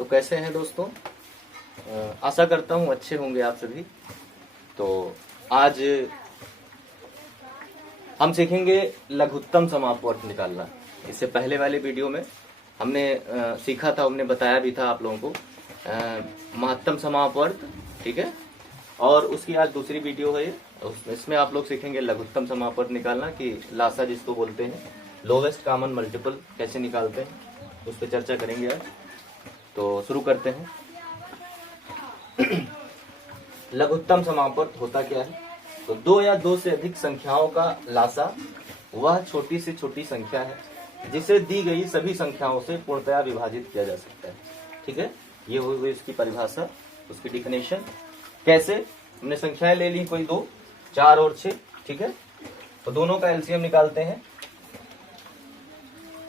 तो कैसे हैं दोस्तों? आशा करता हूँ अच्छे होंगे आप सभी। तो आज हम सीखेंगे लघुत्तम समापवर्त निकालना। इससे पहले वाले वीडियो में हमने सीखा था, हमने बताया भी था आप लोगों को महत्तम समापवर्त, ठीक है। और उसकी आज दूसरी वीडियो है, इसमें आप लोग सीखेंगे लघुत्तम समापवर्त निकालना कि लासा जिसको बोलते हैं, लोवेस्ट कॉमन मल्टीपल कैसे निकालते हैं, उस पर चर्चा करेंगे आज। तो शुरू करते हैं। लघुत्तम समापवर्त होता क्या है? तो दो या दो से अधिक संख्याओं का लासा वह छोटी से छोटी संख्या है जिसे दी गई सभी संख्याओं से पूर्णतया विभाजित किया जा सकता है, ठीक है। ये हुई इसकी परिभाषा, उसकी डिफिनेशन। कैसे? हमने संख्याएं ले ली कोई दो, 4 और 6, ठीक है। तो दोनों का एलसीएम निकालते हैं।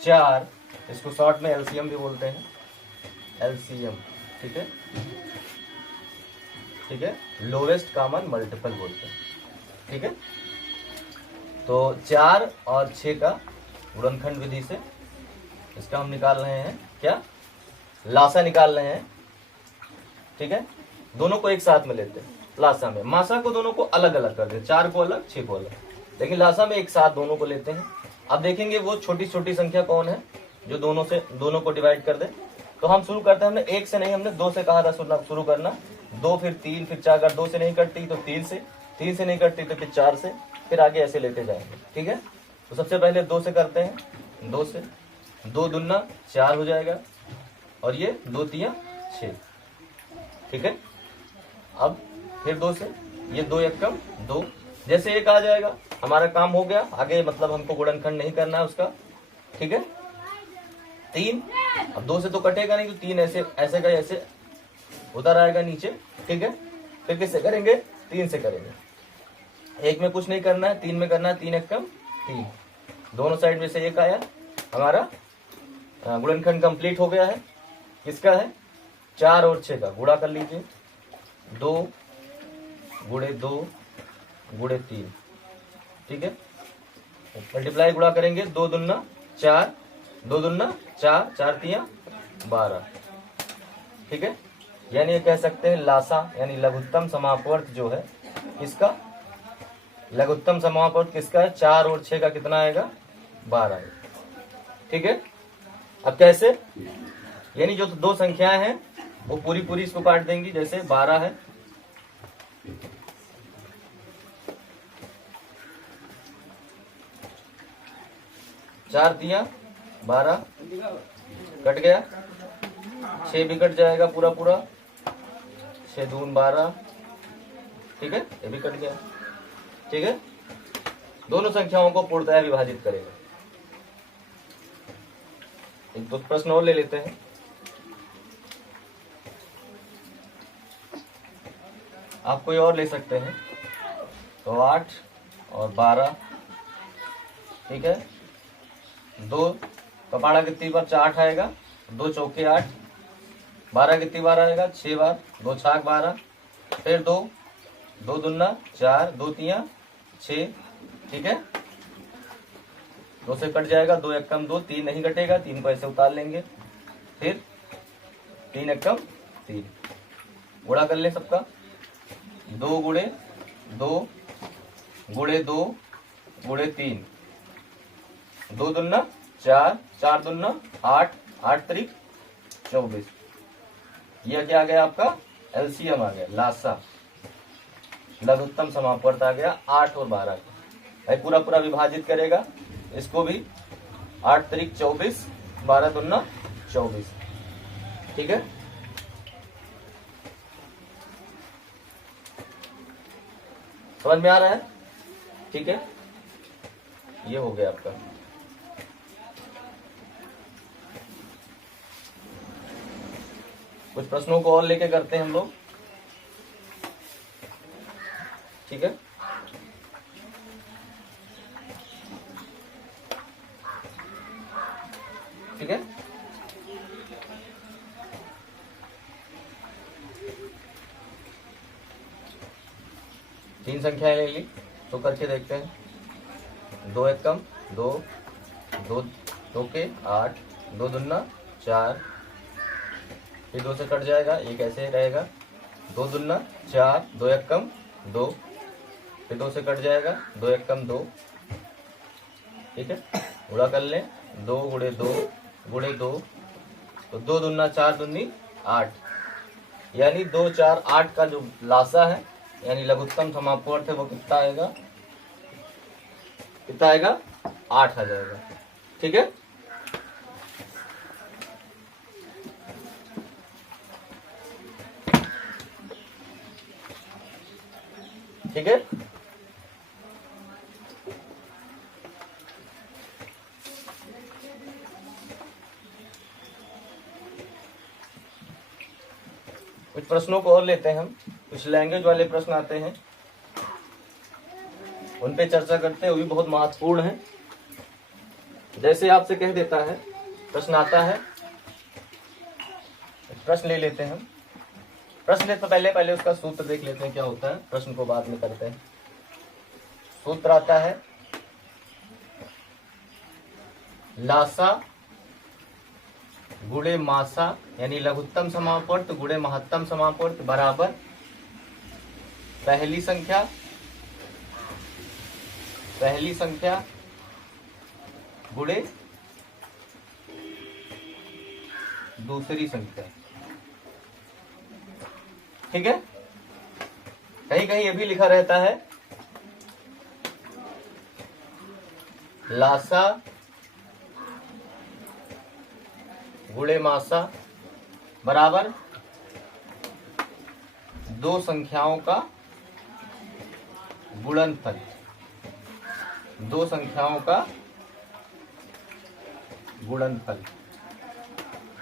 4, इसको शॉर्ट में एलसीएम भी बोलते हैं, एलसीएम, ठीक है, ठीक है। लोवेस्ट कॉमन मल्टीपल बोलते हैं, ठीक है। तो 4 और 6 का गुणनखंड विधि से इसका हम निकाल रहे हैं क्या, लासा निकाल रहे हैं, ठीक है। दोनों को एक साथ में लेते हैं लासा में। मासा को दोनों को अलग अलग कर देते, 4 को अलग, 6 को अलग, लेकिन लासा में एक साथ दोनों को लेते हैं। अब देखेंगे वो छोटी छोटी संख्या कौन है जो दोनों को डिवाइड कर दे। तो हम शुरू करते हैं, हमने 1 से नहीं, हमने 2 से कहा था शुरू करना। 2 फिर 3 फिर 4, अगर 2 से नहीं कटती तो 3 से, 3 से नहीं कटती तो फिर 4 से, फिर आगे ऐसे लेते जाएंगे, ठीक है। तो सबसे पहले 2 से करते हैं, 2 से 2 दूना 4 हो जाएगा, और ये 2 तिया 6, ठीक है। अब फिर 2 से, ये 2 एकम 2, जैसे एक आ जाएगा हमारा काम हो गया। आगे मतलब हमको गुणनखंड नहीं करना है उसका, ठीक है। 3, अब 2 से तो कटेगा नहीं, तो 3 ऐसे ऐसे का ऐसे उधर आएगा नीचे, ठीक है। फिर किससे करेंगे? 3 से करेंगे। 1 में कुछ नहीं करना है, 3 में करना है। 3 एकम 3, दोनों साइड में से 1 आया, हमारा गुणनखंड कंप्लीट हो गया है। किसका है? 4 और 6 का गुणा कर लीजिए, 2 गुणे 2 गुणे 3, ठीक है। मल्टीप्लाई गुणा करेंगे, 2 दूना 4, 2 दूना 4, 4 तिया 12, ठीक है। यानी ये कह सकते हैं लासा यानी लघुत्तम समापवर्त जो है इसका, लघुत्तम समापवर्त किसका है? 4 और 6 का कितना आएगा? 12 है, ठीक है। अब कैसे? यानी जो दो संख्याएं हैं वो पूरी पूरी इसको काट देंगी। जैसे 12 है, चार दिया 12 कट गया, 6 भी कट जाएगा पूरा पूरा, 6 दून 12, ठीक है, ये भी कट गया, ठीक है। दोनों संख्याओं को पूर्णतया विभाजित करेगा। एक दो प्रश्न और ले लेते हैं। आप कोई और ले सकते हैं। तो 8 और 12, ठीक है। 2 कपाड़ा कितनी बार? 8 आएगा, 2 चौके 8, 12 कितनी बार आएगा? 6 बार, 2 छाक 12, फिर 2 दूना 4, 2 तिया 6, ठीक है। 2 से कट जाएगा, 2 एकम 2, 3 नहीं कटेगा, 3 को ऐसे उतार लेंगे, फिर 3 एकम 3, गुणा कर ले सबका, 2 गुणे 2 गुणे 2 गुणे 3, 2 दूना 4, 4 दूना 8, 8 त्रिक 24। यह क्या आ गया आपका? एलसीएम आ गया, लासा लघुत्तम समापवर्त आ गया 8 और 12 का। पूरा पूरा विभाजित करेगा इसको भी, 8 त्रिक 24, 12 दूना 24, ठीक है। समझ में आ रहा है? ठीक है, ये हो गया आपका। कुछ प्रश्नों को और लेके करते हैं हम लोग, ठीक है। ठीक है, तीन संख्याएं ले ली तो करके देखते हैं। 2 एकम 2, 2 के 8, 2 दूना 4, फिर 2 से कट जाएगा, ये कैसे रहेगा, 2 दूना 4, 2 एक कम 2, फिर 2 से कट जाएगा, 2 एक कम 2, ठीक है, गुणा कर लें, 2 गुणे 2 गुणे 2, तो 2 दूना 4 दूनी 8, यानी 2 4 8 का जो लासा है यानी लघुत्तम समापवर्त है वो कितना आएगा, 8 आ जाएगा। ठीक है, ठीक है, कुछ प्रश्नों को और लेते हैं हम, कुछ लैंग्वेज वाले प्रश्न आते हैं उन पे चर्चा करते हैं, वो भी बहुत महत्वपूर्ण है। जैसे आपसे कह देता है, प्रश्न आता है, प्रश्न ले लेते हैं हम, प्रश्न ले तो पहले उसका सूत्र देख लेते हैं क्या होता है, प्रश्न को बाद में करते हैं। सूत्र आता है लासा गुणे मासा यानी लघुत्तम समापवर्त गुणे महत्तम समापवर्त बराबर पहली संख्या गुणे दूसरी संख्या। ठीक है, कहीं कहीं ये भी लिखा रहता है लासा गुणे मासा बराबर 2 संख्याओं का गुणनफल, 2 संख्याओं का गुणनफल।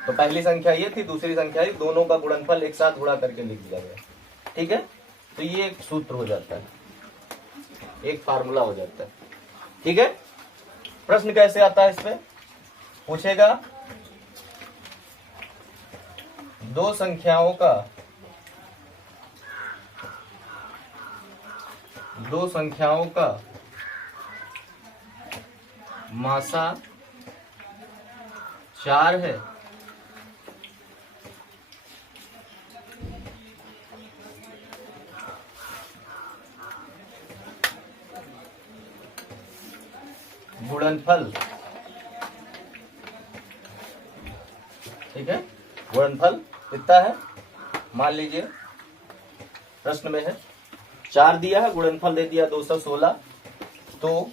तो पहली संख्या ये थी, दूसरी संख्या ये, दोनों का गुणनफल एक साथ गुणा करके लिख दिया गया। ठीक है, तो ये एक सूत्र हो जाता है, एक फार्मूला हो जाता है। ठीक है, प्रश्न कैसे आता है, इसमें पूछेगा 2 संख्याओं का मासा 4 है, गुणनफल, ठीक है, गुणनफल कितना है, मान लीजिए प्रश्न में है 4 दिया है, गुणनफल दे दिया 216, तो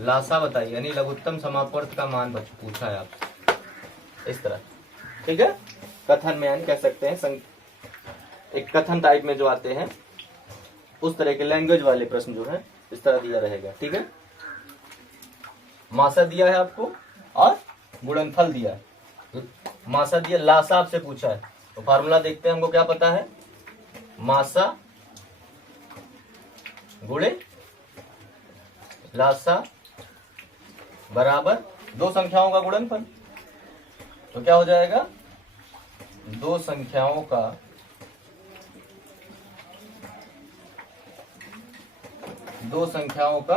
लासा बताइए, यानी लघुत्तम समापवर्त का मान पूछा है आपसे इस तरह। ठीक है, कथन में यानी कह सकते हैं एक कथन टाइप में जो आते हैं उस तरह के लैंग्वेज वाले प्रश्न जो है इस तरह दिया रहेगा। ठीक है, मासा दिया है आपको और गुणनफल दिया है, मासा दिया, लासा आपसे पूछा है, तो फार्मूला देखते हैं, हमको क्या पता है, मासा गुणे लासा बराबर 2 संख्याओं का गुणनफल, तो क्या हो जाएगा, 2 संख्याओं का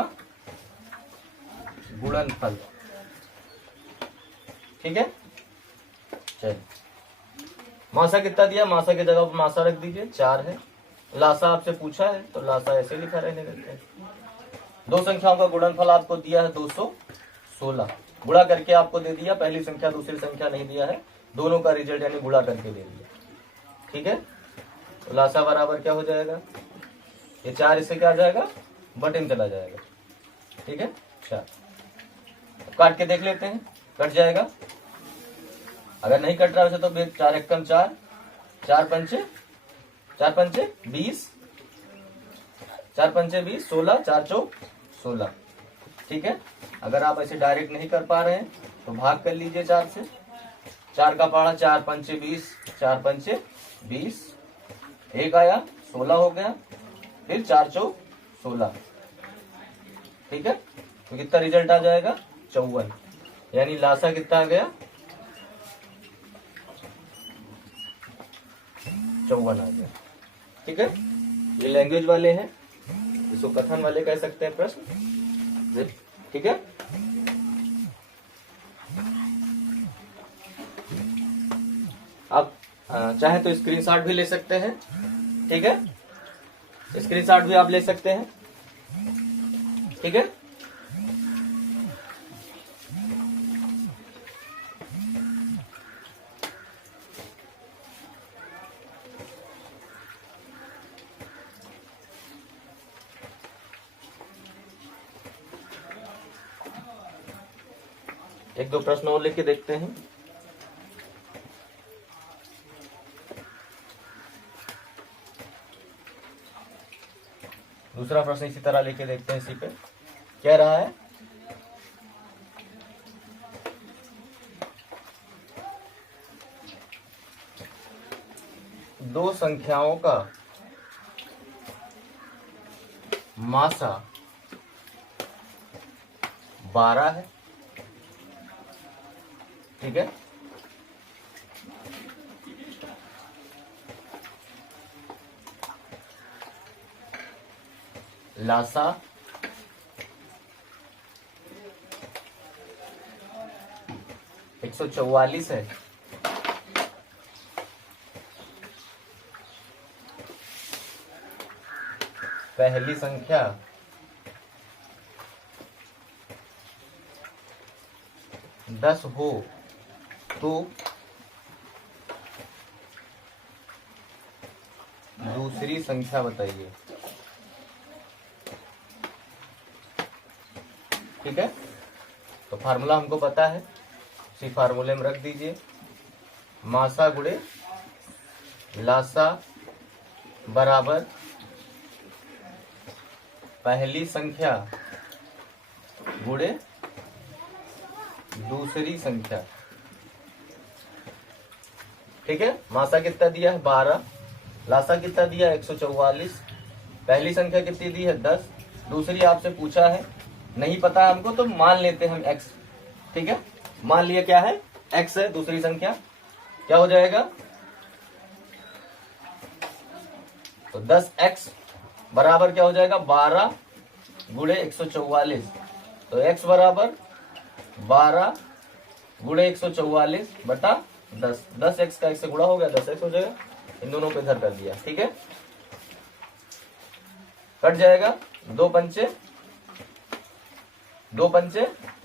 गुणनफल। ठीक है, चलिए मासा कितना दिया, मासा की जगह पर मासा रख दीजिए, 4 है, लासा आपसे पूछा है तो लासा ऐसे लिखा रहने देते हैं। 2 संख्याओं का गुणनफल आपको दिया है 216, गुणा करके आपको दे दिया, पहली संख्या दूसरी संख्या नहीं दिया है, दोनों का रिजल्ट यानी गुणा करके दे दिया। ठीक है, तो लासा बराबर क्या हो जाएगा, ये 4 इससे क्या आ जाएगा, बटन चला जाएगा। ठीक है, 4 काट के देख लेते हैं, कट जाएगा, अगर नहीं कट रहा वैसे तो 4 एक कम 4, 4 पंचे 20, 4 पंचे 20, 16, 4 चौक 16। ठीक है, अगर आप ऐसे डायरेक्ट नहीं कर पा रहे हैं तो भाग कर लीजिए 4 से, 4 का पहाड़ा 4 पंचे 20, 4 पंचे 20, 1 आया 16 हो गया, फिर 4 चौक 16। ठीक है, तो कितना रिजल्ट आ जाएगा, 54, यानी लासा कितना आ गया, 54 आ गया। ठीक है, ये लैंग्वेज वाले हैं, इसको कथन वाले कह सकते हैं प्रश्न। ठीक है, चाहे तो स्क्रीनशॉट भी ले सकते हैं, ठीक है, स्क्रीनशॉट भी आप ले सकते हैं, ठीक है। एक दो प्रश्न और लेके देखते हैं। दूसरा प्रश्न इसी तरह लेके देखते हैं। इसी पे कह रहा है दो संख्याओं का मासा 12 है, ठीक है, लासा 144 है, पहली संख्या दस हो तो दूसरी संख्या बताइए, ठीक है। तो फार्मूला हमको पता है, उसी फार्मूले में रख दीजिए। मासा गुणे लासा बराबर पहली संख्या गुणे दूसरी संख्या, ठीक है। मासा कितना दिया है 12, लासा कितना दिया है 144, पहली संख्या कितनी दी है 10, दूसरी आपसे पूछा है, नहीं पता हमको तो मान लेते हैं हम x, ठीक है। मान लिया क्या है x है दूसरी संख्या, क्या हो जाएगा तो 10x बराबर क्या हो जाएगा 12 गुणे 144, तो x बराबर 12 गुणे 144 बटा 10, 10x का 1 से गुणा हो गया 10x हो जाएगा, इन दोनों को इधर कर दिया, ठीक है। कट जाएगा, 2 पंचे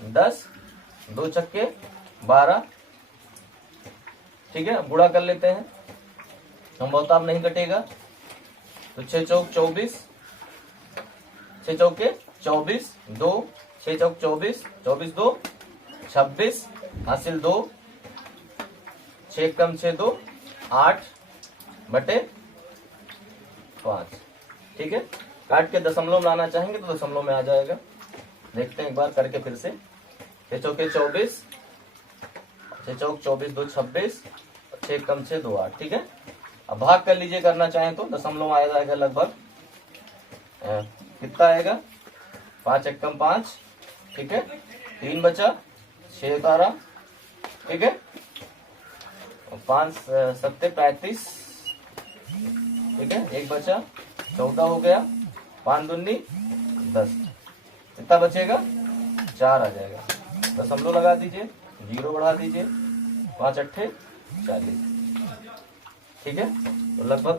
10, 2 छक्के 12, ठीक है। गुणा कर लेते हैं, हम बहुत आप नहीं कटेगा, तो 6 चौक 24, 6 चौके 24, 2 6 चौक 24, 24 2 26, हासिल 2, 6 कम 6 2 8 बटे 5, ठीक है। काट के दशमलव लाना चाहेंगे तो दशमलव में आ जाएगा, देखते हैं एक बार करके फिर से। 6 चौके 24, 6 चौक 24 2 26, 6 कम 6 2 8, ठीक है। अब भाग कर लीजिए, करना चाहें तो दशमलव आ जाएगा लगभग कितना आएगा 5 एकम 5, ठीक है, 3 बचा 6 11, ठीक है, 5 7 35, ठीक है, 1 बचा 14 हो गया, 5 दूनी 10, कितना बचेगा 4 आ जाएगा, दशमलव लगा दीजिए, 0 बढ़ा दीजिए, 5 अट्ठे 40, ठीक है। तो लगभग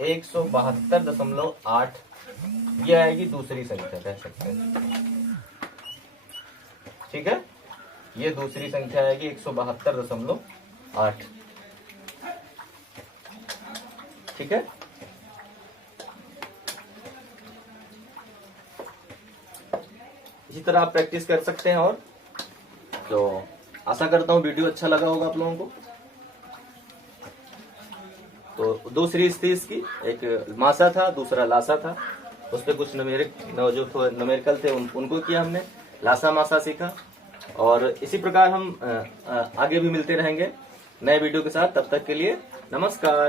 172.8 ये आएगी दूसरी संख्या, कह सकते हैं, ठीक है। ये दूसरी संख्या आएगी 172.8, ठीक है। इसी तरह आप प्रैक्टिस कर सकते हैं। और तो आशा करता हूँ वीडियो अच्छा लगा होगा आप लोगों को। तो दो सीरीज थी इसकी, एक मासा था, दूसरा लासा था, उस पर कुछ न्यूमेरिकल थे उनको किया हमने, लासा मासा सीखा। और इसी प्रकार हम आगे भी मिलते रहेंगे नए वीडियो के साथ। तब तक के लिए नमस्कार।